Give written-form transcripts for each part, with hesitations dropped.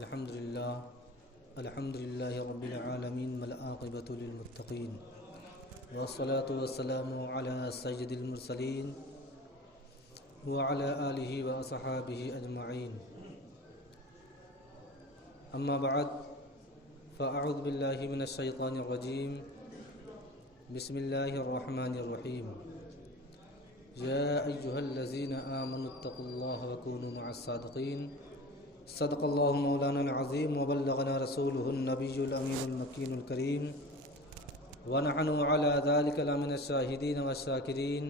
الحمد لله رب العالمين والعاقبة للمتقين والصلاة والسلام على سيد المرسلين وعلى آله وأصحابه أجمعين أما بعد فأعوذ بالله من الشيطان الرجيم بسم الله الرحمن الرحيم يا أيها الذين آمنوا اتقوا الله وكونوا مع الصادقين صدق الله مولانا العظيم وبلغنا رسوله النبي الأمين المكين الكريم ونحن على ذلك لمن الشاهدين والشاكرين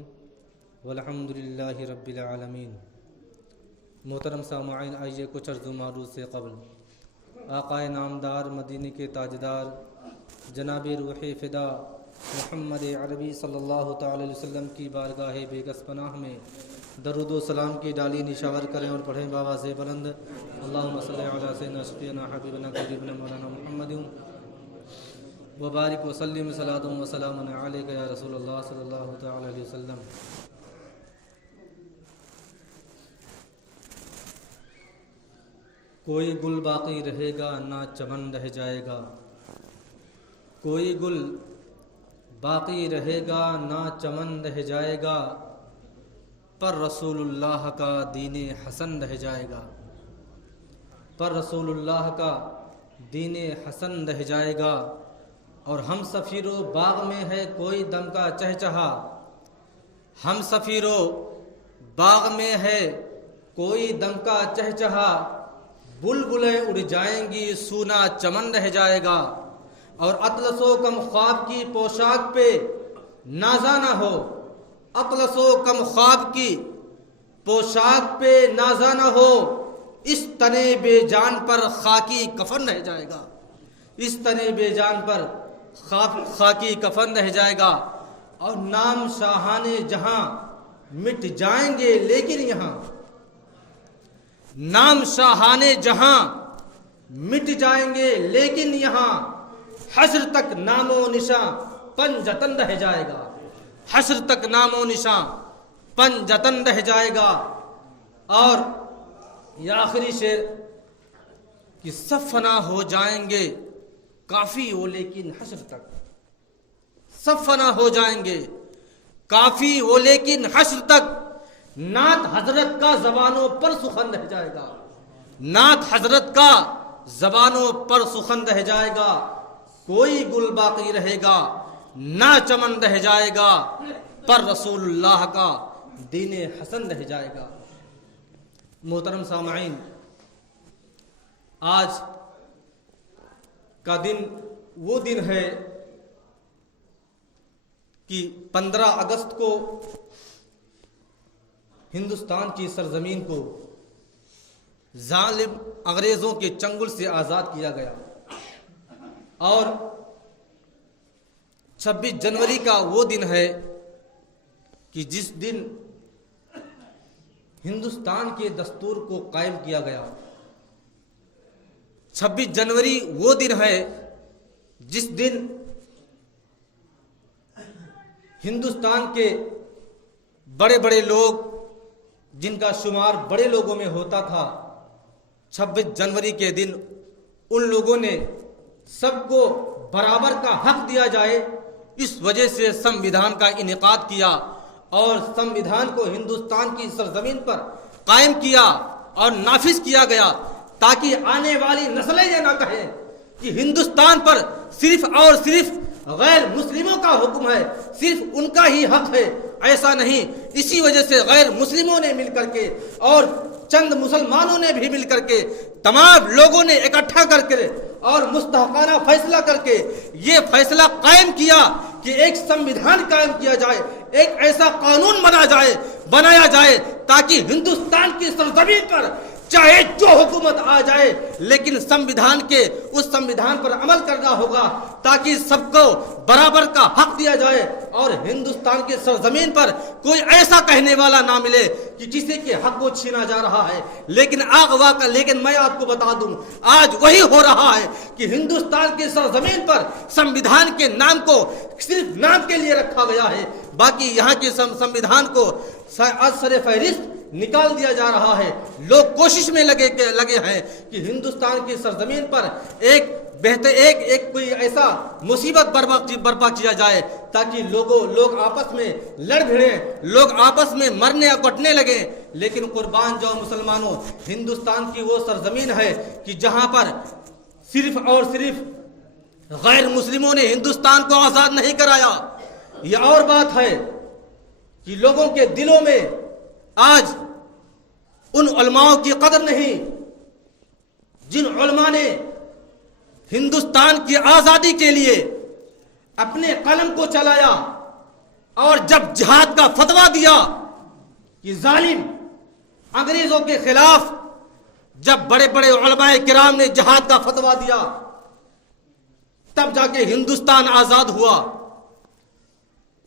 والحمد لله رب العالمين۔ محترم سامعین، آئیے کچھ عرض و معروض سے قبل آقا نامدار مدینے کے تاجدار جناب روح فدا محمد عربی صلی اللہ تعالی علیہ وسلم کی بارگاہ بے کس پناہ میں درود و سلام کی ڈالی نشاور کریں اور پڑھیں بابا سے بلند اللہم صلی علی سیدنا شفیعنا حبیبنا قریبنا مولانا محمد وبارک وسلم صلاۃ و سلام علیک یا رسول اللہ صلی اللہ تعالی علیہ وسلم۔ کوئی گل باقی رہے گا نہ چمن رہ جائے گا، کوئی گل باقی رہے گا نہ چمن رہ جائے گا، پر رسول اللہ کا دین حسن رہ جائے گا، پر رسول اللہ کا دین حسن رہ جائے گا۔ اور ہم سفیرو باغ میں ہے کوئی دم کا چہچہا، ہم سفیرو باغ میں ہے کوئی دم کا چہچہا، بلبلیں اڑ جائیں گی سونا چمن رہ جائے گا۔ اور اطلس و کم خواب کی پوشاک پہ نازا نہ ہو، اطلس و کم خواب کی پوشاک پہ نازا نہ ہو، اس تنے بے جان پر خاکی کفن رہ جائے گا، اس تنے بے جان پر خاکی کفن رہ جائے گا۔ اور نام شاہان جہاں مٹ جائیں گے لیکن یہاں، نام شاہان جہاں مٹ جائیں گے لیکن یہاں، حشر تک نام و نشاں پنجتن رہ جائے گا، حشر تک نام و نشاں پنجتن رہ جائے گا۔ اور یہ آخری شعر کہ سب فنا ہو جائیں گے کافی وہ لیکن حشر تک، سب فنا ہو جائیں گے کافی وہ لیکن حشر تک، نعت حضرت کا زبانوں پر سخن رہ جائے گا، نعت حضرت کا زبانوں پر سخن رہ جائے گا۔ کوئی گل باقی رہے گا نہ چمن رہ جائے گا، پر رسول اللہ کا دین حسن رہ جائے گا۔ محترم سامعین، آج کا دن وہ دن ہے کہ 15 اگست کو ہندوستان کی سرزمین کو ظالم انگریزوں کے چنگل سے آزاد کیا گیا، اور 26 جنوری کا وہ دن ہے کہ جس دن ہندوستان کے دستور کو قائم کیا گیا۔ 26 جنوری وہ دن ہے جس دن ہندوستان کے بڑے بڑے لوگ جن کا شمار بڑے لوگوں میں ہوتا تھا، 26 جنوری کے دن ان لوگوں نے سب کو برابر کا حق دیا جائے، اس وجہ سے سمویدھان کا انعقاد کیا، اور سمویدھان کو ہندوستان کی سرزمین پر قائم کیا اور نافذ کیا گیا، تاکہ آنے والی نسلیں یہ نہ کہیں کہ ہندوستان پر صرف اور صرف غیر مسلموں کا حکم ہے، صرف ان کا ہی حق ہے۔ ایسا نہیں، اسی وجہ سے غیر مسلموں نے مل کر کے اور چند مسلمانوں نے بھی مل کر کے، تمام لوگوں نے اکٹھا کر کے اور مستحقانہ فیصلہ کر کے یہ فیصلہ قائم کیا کہ ایک سمویدھان قائم کیا جائے، ایک ایسا قانون بنایا جائے تاکہ ہندوستان کی سرزمین پر چاہے جو حکومت آ جائے لیکن سمویدھان کے اس سمویدھان پر عمل کرنا ہوگا، تاکہ سب کو برابر کا حق دیا جائے، اور ہندوستان کے سرزمین پر کوئی ایسا کہنے والا نہ ملے کہ کسی کے حق کو چھینا جا رہا ہے۔ لیکن میں آپ کو بتا دوں، آج وہی ہو رہا ہے کہ ہندوستان کی سرزمین پر سمویدھان کے نام کو صرف نام کے لیے رکھا گیا ہے، باقی یہاں کے سمویدھان کو از سر فہرست نکال دیا جا رہا ہے. لوگ کوشش میں لگے ہیں کہ ہندوستان کی سرزمین پر ایک کوئی ایسا مصیبت برپا کیا جائے تاکہ لوگ آپس میں لڑ بھڑیں, لوگ آپس میں مرنے اور کٹنے لگیں. لیکن قربان جاؤ مسلمانوں, ہندوستان کی وہ سرزمین ہے کہ جہاں پر صرف اور صرف غیر مسلموں نے ہندوستان کو آزاد نہیں کرایا. یہ اور بات ہے کہ لوگوں کے دلوں میں آج ان علماء کی قدر نہیں جن علماء نے ہندوستان کی آزادی کے لیے اپنے قلم کو چلایا اور جب جہاد کا فتویٰ دیا کہ ظالم انگریزوں کے خلاف جب بڑے بڑے علماء کرام نے جہاد کا فتویٰ دیا تب جا کے ہندوستان آزاد ہوا.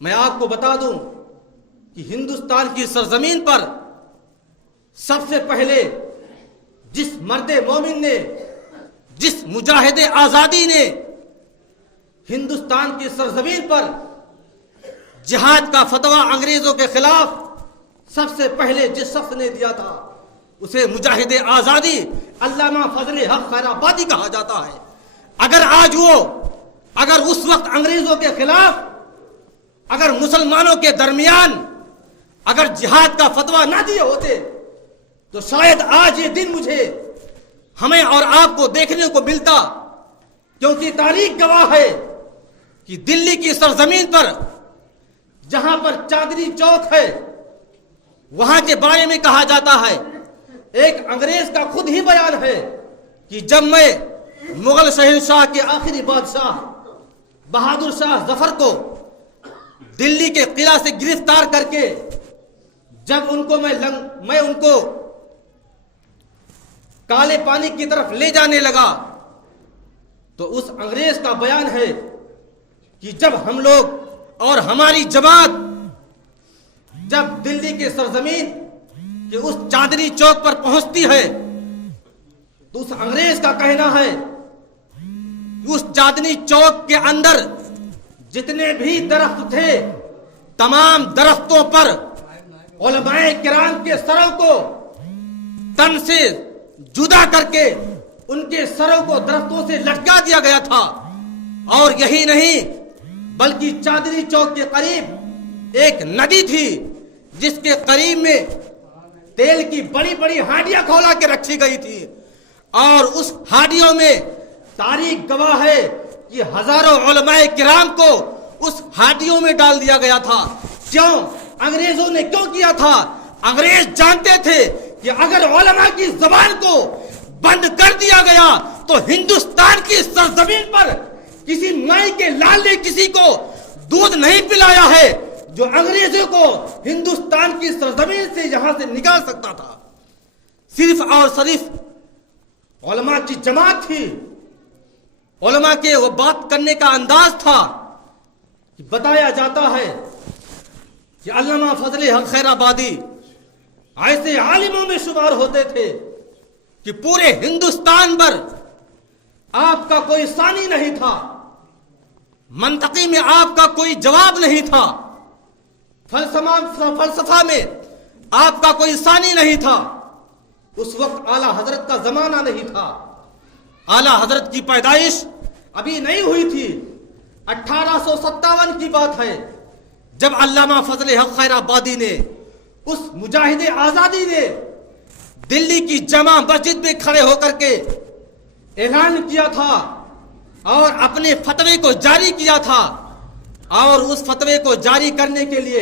میں آپ کو بتا دوں کہ ہندوستان کی سرزمین پر سب سے پہلے جس مرد مومن نے, جس مجاہد آزادی نے ہندوستان کی سرزمین پر جہاد کا فتویٰ انگریزوں کے خلاف سب سے پہلے جس شخص نے دیا تھا اسے مجاہد آزادی علامہ فضل حق خیر آبادی کہا جاتا ہے. اگر اس وقت انگریزوں کے خلاف اگر مسلمانوں کے درمیان اگر جہاد کا فتویٰ نہ دیے ہوتے تو شاید آج یہ دن ہمیں اور آپ کو دیکھنے کو ملتا. کیونکہ تاریخ گواہ ہے کہ دلی کی سرزمین پر جہاں پر چاندنی چوک ہے وہاں کے بارے میں کہا جاتا ہے, ایک انگریز کا خود ہی بیان ہے کہ جب میں مغل شہنشاہ کے آخری بادشاہ بہادر شاہ ظفر کو دلی کے قلعہ سے گرفتار کر کے جب میں ان کو کالے پانی کی طرف لے جانے لگا تو اس انگریز کا بیان ہے کہ جب ہم لوگ اور ہماری جماعت جب دلی کے سرزمین کے اس چاندنی چوک پر پہنچتی ہے تو اس انگریز کا کہنا ہے کہ اس چاندنی چوک کے اندر جتنے بھی درخت تھے تمام درختوں پر علماء کرام کے سروں کو تن سے جدا کر کے ان کے سروں کو درختوں سے لٹکا دیا گیا تھا. اور یہی نہیں بلکہ چاندنی چوک کے قریب ایک ندی تھی جس کے قریب میں تیل کی بڑی بڑی ہانڈیاں کھولا کے رکھی گئی تھی, اور اس ہانڈیوں میں تاریخ گواہ ہے کہ ہزاروں علماء کرام کو اس ہانڈیوں میں ڈال دیا گیا تھا. کیوں؟ انگریزوں نے کیوں کیا تھا؟ انگریز جانتے تھے کہ اگر علماء کی زبان کو بند کر دیا گیا تو ہندوستان کی سرزمین پر کسی مائی کے لال نے کسی کو دودھ نہیں پلایا ہے جو انگریزوں کو ہندوستان کی سرزمین سے یہاں سے نکال سکتا تھا. صرف اور صرف علماء کی جماعت تھی, علماء کے وہ بات کرنے کا انداز تھا. بتایا جاتا ہے کہ علامہ فضل حق خیر آبادی ایسے عالموں میں شمار ہوتے تھے کہ پورے ہندوستان پر آپ کا کوئی ثانی نہیں تھا, منطقی میں آپ کا کوئی جواب نہیں تھا, فلسفہ میں آپ کا کوئی ثانی نہیں تھا. اس وقت اعلیٰ حضرت کا زمانہ نہیں تھا, اعلیٰ حضرت کی پیدائش ابھی نہیں ہوئی تھی. 1857 کی بات ہے جب علامہ فضل حق خیر آبادی نے اس مجاہد آزادی نے دلی کی جامع مسجد میں کھڑے ہو کر کے اعلان کیا تھا اور اپنے فتوے کو جاری کیا تھا. اور اس فتوے کو جاری کرنے کے لیے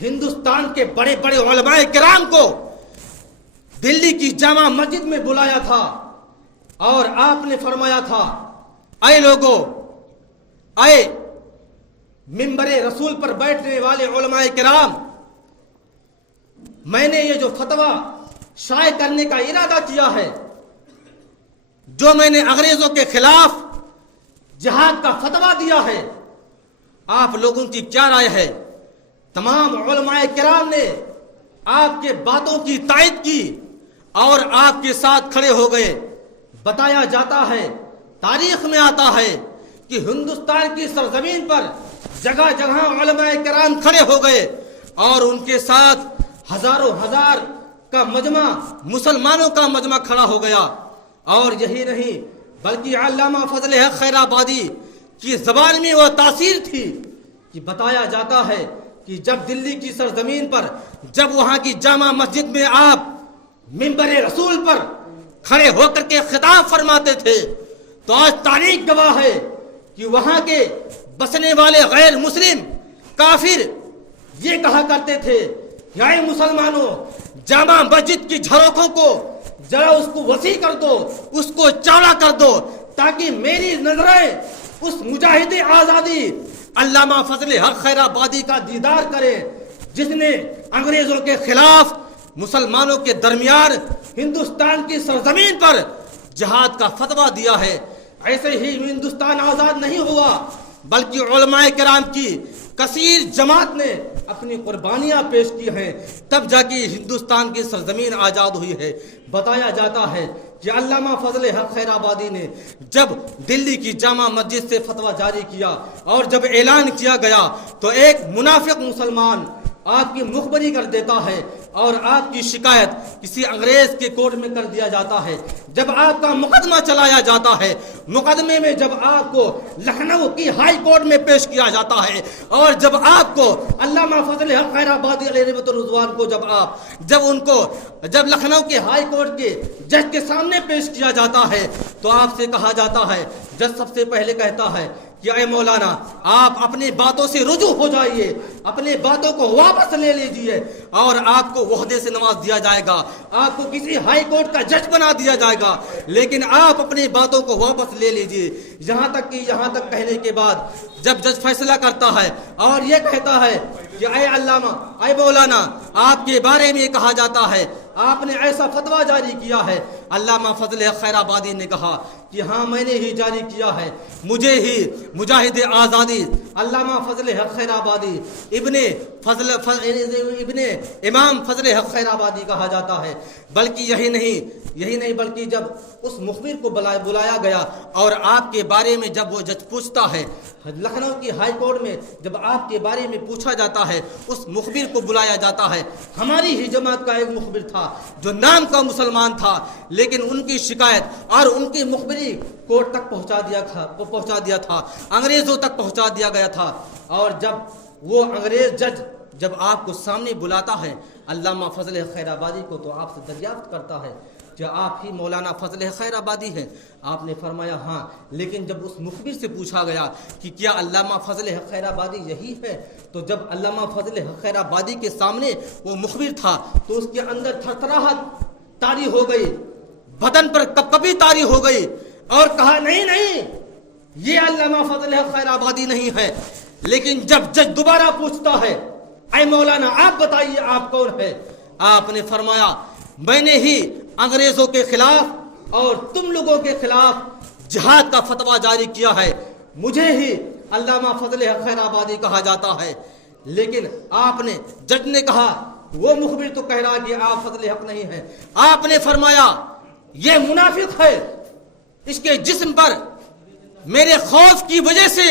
ہندوستان کے بڑے بڑے علماء کرام کو دلی کی جامع مسجد میں بلایا تھا اور آپ نے فرمایا تھا, اے لوگو, اے منبر رسول پر بیٹھنے والے علماء کرام, میں نے یہ جو فتویٰ شائع کرنے کا ارادہ کیا ہے, جو میں نے انگریزوں کے خلاف جہاد کا فتویٰ دیا ہے, آپ لوگوں کی کیا رائے ہے؟ تمام علماء کرام نے آپ کے باتوں کی تائید کی اور آپ کے ساتھ کھڑے ہو گئے. بتایا جاتا ہے, تاریخ میں آتا ہے کہ ہندوستان کی سرزمین پر جگہ جگہ علماء کرام کھڑے ہو گئے اور ان کے ساتھ ہزاروں ہزار کا مجمع، مسلمانوں کا مجمع کھڑا ہو گیا. اور یہی نہیں بلکہ علامہ فضل حق خیر آبادی کی زبان میں وہ تاثیر تھی کہ بتایا جاتا ہے کہ جب دلی کی سرزمین پر، جب وہاں کی جامع مسجد میں آپ منبر رسول پر کھڑے ہو کر کے خطاب فرماتے تھے تو آج تاریخ گواہ ہے کہ وہاں کے بسنے والے غیر مسلم کافر یہ کہا کرتے تھے کہ اے مسلمانوں، جامع مسجد کی جھروکھوں کو ذرا اس کو وسیع کر دو، اس کو چوڑا کر دو، تاکہ میری نظریں اس مجاہد آزادی علامہ فضل حق خیر آبادی کا دیدار کرے، جس نے انگریزوں کے خلاف مسلمانوں کے درمیان ہندوستان کی سرزمین پر جہاد کا فتویٰ دیا ہے. ایسے ہی ہندوستان آزاد نہیں ہوا بلکہ علماء کرام کی کثیر جماعت نے اپنی قربانیاں پیش کی ہیں، تب جا کے ہندوستان کی سرزمین آزاد ہوئی ہے. بتایا جاتا ہے کہ علامہ فضل حق خیر آبادی نے جب دلی کی جامع مسجد سے فتویٰ جاری کیا اور جب اعلان کیا گیا تو ایک منافق مسلمان آپ کی مخبری کر دیتا ہے اور آپ کی شکایت کسی انگریز کے کورٹ میں کر دیا جاتا ہے. جب آپ کا مقدمہ چلایا جاتا ہے، مقدمے میں جب آپ کو لکھنؤ کی ہائی کورٹ میں پیش کیا جاتا ہے اور جب آپ کو علامہ فضل حق خیر آبادی علیہ رحمۃ الرضوان کو جب لکھنؤ کے ہائی کورٹ کے جج کے سامنے پیش کیا جاتا ہے تو آپ سے کہا جاتا ہے، جج سب سے پہلے کہتا ہے کہ اے مولانا، آپ اپنی باتوں سے رجوع ہو جائیے، اپنی باتوں کو واپس لے لیجئے اور آپ کو وحدے سے نواز دیا جائے گا، آپ کو کسی ہائی کورٹ کا جج بنا دیا جائے گا، لیکن آپ اپنی باتوں کو واپس لے لیجئے. یہاں تک کہنے کے بعد جب جج فیصلہ کرتا ہے اور یہ کہتا ہے کہ اے علامہ، اے مولانا، آپ کے بارے میں کہا جاتا ہے آپ نے ایسا فتویٰ جاری کیا ہے. علامہ فضل خیر آبادی نے کہا کہ ہاں میں نے ہی جاری کیا ہے، مجھے ہی مجاہد آزادی علامہ فضل حق خیر آبادی ابن امام فضل حق خیر آبادی کہا جاتا ہے. بلکہ یہی نہیں بلکہ جب اس مخبر کو بلایا گیا اور آپ کے بارے میں جب وہ جج پوچھتا ہے لکھنؤ کی ہائی کورٹ میں، جب آپ کے بارے میں پوچھا جاتا ہے اس مخبر کو بلایا جاتا ہے. ہماری ہی جماعت کا ایک مخبر تھا جو نام کا مسلمان تھا، لیکن ان کی شکایت اور ان کی مخبری کورٹ تک پہنچا دیا تھا، انگریزوں تک پہنچا دیا گیا تھا. اور جب وہ انگریز جج جب آپ کو سامنے بلاتا ہے علامہ فضل خیر آبادی کو، تو آپ سے دریافت کرتا ہے کہ آپ ہی مولانا فضل خیر آبادی ہیں؟ آپ نے فرمایا ہاں. لیکن جب اس مخبر سے پوچھا گیا کہ کیا علامہ فضل خیر آبادی یہی ہے، تو جب علامہ فضل خیر آبادی کے سامنے وہ مخبر تھا تو اس کے اندر تھرتھراہٹ طاری ہو گئی، بدن پر کپکپی طاری ہو گئی اور کہا نہیں یہ علامہ فضل خیر آبادی نہیں ہے. لیکن جب جج دوبارہ پوچھتا ہے اے مولانا آپ بتائیے آپ کون ہے، آپ نے فرمایا میں نے ہی انگریزوں کے خلاف اور تم لوگوں کے خلاف جہاد کا فتویٰ جاری کیا ہے، مجھے ہی علامہ فضل حق خیر آبادی کہا جاتا ہے. لیکن آپ نے جج نے کہا وہ مخبر تو کہہ رہا کہ آپ فضل حق نہیں ہیں. آپ نے فرمایا یہ منافق ہے، اس کے جسم پر میرے خوف کی وجہ سے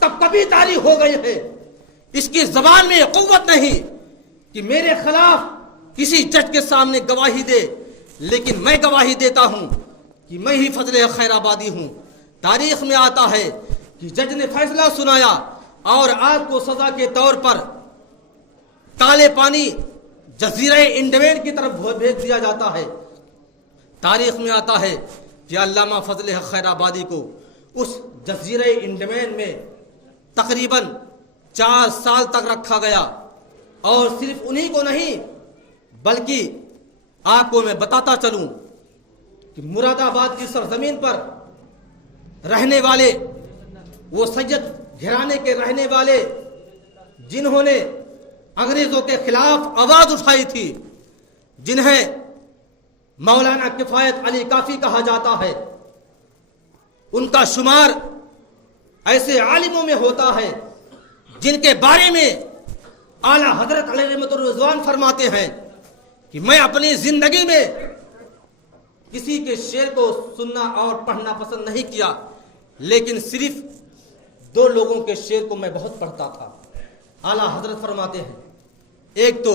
کپکپی طاری ہو گئی ہے، اس کی زبان میں قوت نہیں کہ میرے خلاف کسی جج کے سامنے گواہی دے، لیکن میں گواہی دیتا ہوں کہ میں ہی فضل خیر آبادی ہوں. تاریخ میں آتا ہے کہ جج نے فیصلہ سنایا اور آپ کو سزا کے طور پر کالے پانی جزیرہ انڈمان کی طرف بھیج دیا جاتا ہے. تاریخ میں آتا ہے کہ علامہ فضل خیر آبادی کو اس جزیرہ انڈمان میں تقریباً 4 سال تک رکھا گیا. اور صرف انہی کو نہیں بلکہ آپ کو میں بتاتا چلوں کہ مراد آباد کی سرزمین پر رہنے والے وہ سید گھرانے کے رہنے والے جنہوں نے انگریزوں کے خلاف آواز اٹھائی تھی، جنہیں مولانا کفایت علی کافی کہا جاتا ہے، ان کا شمار ایسے عالموں میں ہوتا ہے جن کے بارے میں اعلیٰ حضرت علیہ رحمۃ الرضوان فرماتے ہیں کہ میں اپنی زندگی میں کسی کے شعر کو سننا اور پڑھنا پسند نہیں کیا، لیکن صرف 2 لوگوں کے شعر کو میں بہت پڑھتا تھا. اعلیٰ حضرت فرماتے ہیں ایک تو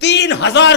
3000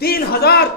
3000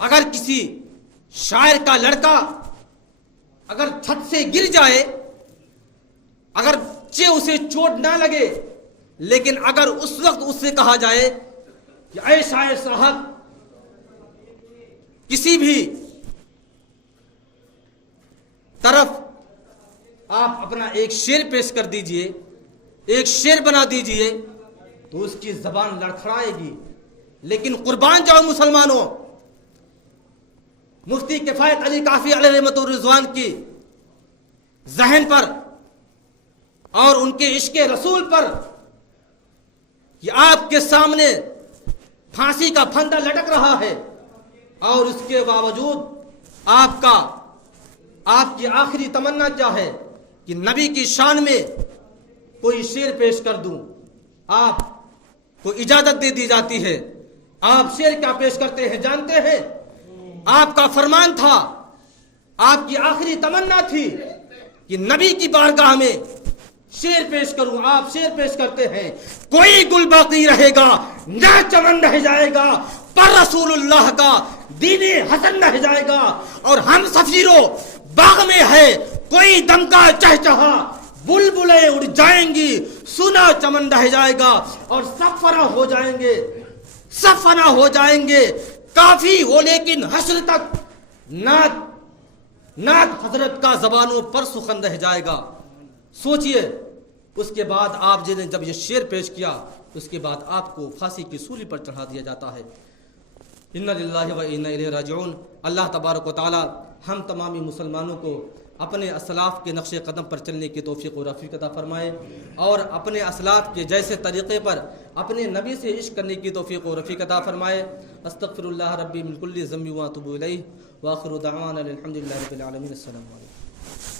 اگر کسی شاعر کا لڑکا اگر چھت سے گر جائے، اگر اسے چوٹ نہ لگے، لیکن اگر اس وقت اس سے کہا جائے کہ اے شاعر صاحب کسی بھی طرف آپ اپنا ایک شعر پیش کر دیجئے، ایک شعر بنا دیجئے، تو اس کی زبان لڑکھڑائے گی۔ لیکن قربان جاؤ مسلمانوں، مفتی کفایت علی کافی علیہ رحمت الرضوان کی ذہن پر اور ان کے عشق رسول پر کہ آپ کے سامنے پھانسی کا پھندا لٹک رہا ہے، اور اس کے باوجود آپ کی آخری تمنا کیا ہے کہ نبی کی شان میں کوئی شعر پیش کر دوں۔ آپ کو اجازت دے دی جاتی ہے، آپ شعر کیا پیش کرتے ہیں جانتے ہیں؟ آپ کا فرمان تھا، آپ کی آخری تمنا تھی کہ نبی کی بارگاہ میں شعر پیش کروں۔ آپ شعر پیش کرتے ہیں، کوئی گل باقی رہے گا نہ چمن رہ جائے گا، پر رسول اللہ کا دین حسن رہ جائے گا، اور ہم سفیروں باغ میں ہے کوئی دم کا چہچہا، بلبلیں اڑ جائیں گی سنا چمن رہ جائے گا، اور سب فنا ہو جائیں گے، سب فنا ہو جائیں گے، کافی ہو لیکن حشر تک نعت حضرت کا زبانوں پر سخن رہ جائے گا۔ سوچئے، اس کے بعد آپ نے جب یہ شعر پیش کیا، اس کے بعد آپ کو پھانسی کی سولی پر چڑھا دیا جاتا ہے۔ انا للہ و انا الیہ راجعون۔ اللہ تبارک و تعالی ہم تمامی مسلمانوں کو اپنے اسلاف کے نقش قدم پر چلنے کی توفیق و رفیق عطا فرمائے، اور اپنے اسلاف کے جیسے طریقے پر اپنے نبی سے عشق کرنے کی توفیق و رفیق عطا فرمائے۔ استغفر اللہ ربی من کل ذنب واتوب الیہ، وآخر دعوانا الحمد للہ رب العالمین۔ السلام علیکم۔